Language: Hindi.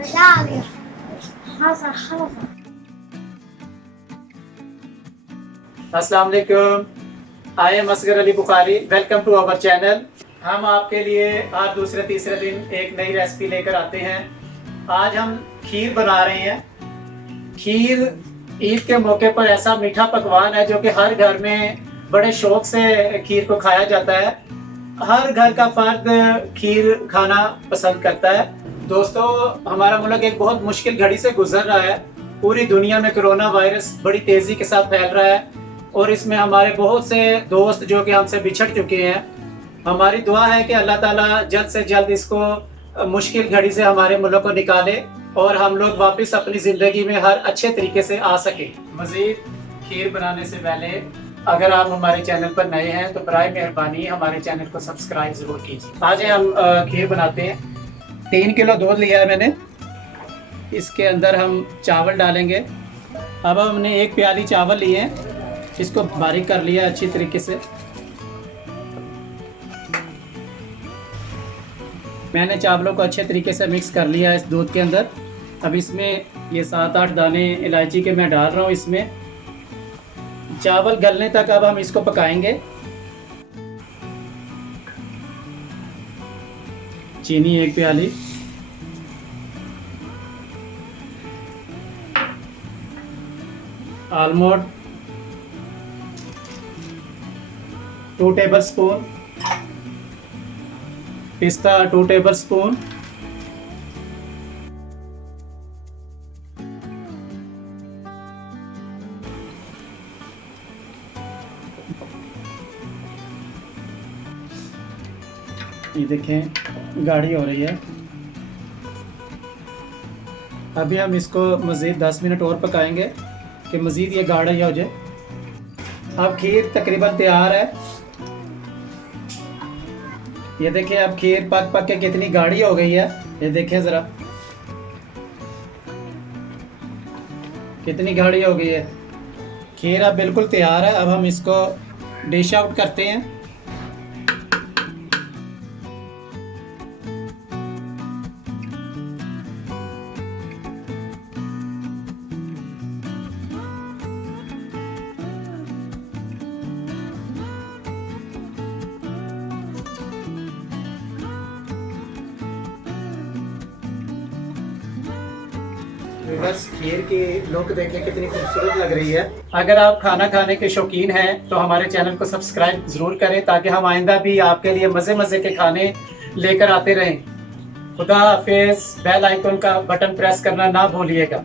मजा आ गया। हाँ सर, हाँ सर। अस्सलाम वालेकुम। I am Asgar Ali Bukhari. Welcome to our channel. हम आपके लिए आज दूसरे तीसरे दिन एक नई रेसिपी लेकर आते हैं। आज हम खीर बना रहे हैं। खीर ईद के मौके पर ऐसा मीठा पकवान है जो कि हर घर में बड़े शौक से खीर को खाया जाता है। हर घर का फर्द खीर खाना पसंद करता है। दोस्तों, हमारा मुल्क एक बहुत मुश्किल घड़ी से गुजर रहा है। पूरी दुनिया में कोरोना वायरस बड़ी तेजी के साथ फैल रहा है और इसमें हमारे बहुत से दोस्त जो कि हमसे बिछड़ चुके हैं। हमारी दुआ है कि अल्लाह ताला जल्द से जल्द इसको मुश्किल घड़ी से हमारे मुल्क को निकाले और हम लोग वापस अपनी ज़िंदगी में हर अच्छे तरीके से आ सके। मज़ीद खीर बनाने से पहले अगर आप हमारे चैनल पर नए हैं तो बराए मेहरबानी हमारे चैनल को सब्सक्राइब ज़रूर कीजिए। आज हम खीर बनाते हैं। 3 किलो दूध लिया है मैंने। इसके अंदर हम चावल डालेंगे। अब हमने 1 प्याली चावल लिए हैं, इसको बारीक कर लिया अच्छी तरीके से। मैंने चावलों को अच्छे तरीके से मिक्स कर लिया इस दूध के अंदर। अब इसमें ये 7-8 दाने इलायची के मैं डाल रहा हूँ इसमें। चावल गलने तक अब हम इसको पकाएंगे। चीनी 1 प्याली, आलमंड 2 टेबल स्पून, पिस्ता 2 टेबल स्पून, ये देखें गाढ़ी हो रही है। अभी हम इसको मज़ीद 10 मिनट और पकाएंगे कि मज़ीद ये गाढ़ा ही हो जाए। अब खीर तकरीबन तैयार है। ये देखिए अब खीर पक पक के कितनी गाढ़ी हो गई है। ये देखिए ज़रा कितनी गाढ़ी हो गई है। खीर अब बिल्कुल तैयार है। अब हम इसको डिश आउट करते हैं। बस खीर की लुक देखिए कितनी खूबसूरत लग रही है। अगर आप खाना खाने के शौकीन हैं तो हमारे चैनल को सब्सक्राइब ज़रूर करें ताकि हम आइंदा भी आपके लिए मज़े मज़े के खाने लेकर आते रहें। खुदा हाफिज़। बेल आइकन का बटन प्रेस करना ना भूलिएगा।